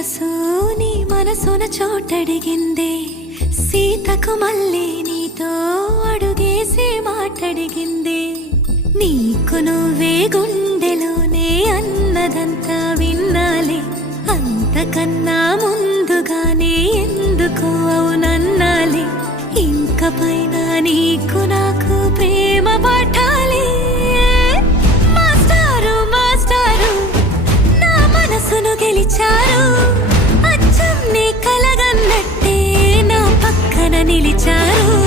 మనసు నీ మనసున చోటడిగిందే, సీతకు మళ్ళీ నీతో అడుగేసి మాటడిగిందే. నీకు నువ్వే గుండెలోనే అన్నదంతా విన్నాలే, అంతకన్నా ముందుగానే ఎందుకు అవునన్నాలే. ఇంక పైన నీకు నాకు ప్రేమ పాఠాలే. మాస్టారు మాస్టారు నా మనసును గెలిచారు, అచ్చం నీ కలగన్నట్టే నా పక్కన నిలిచారు.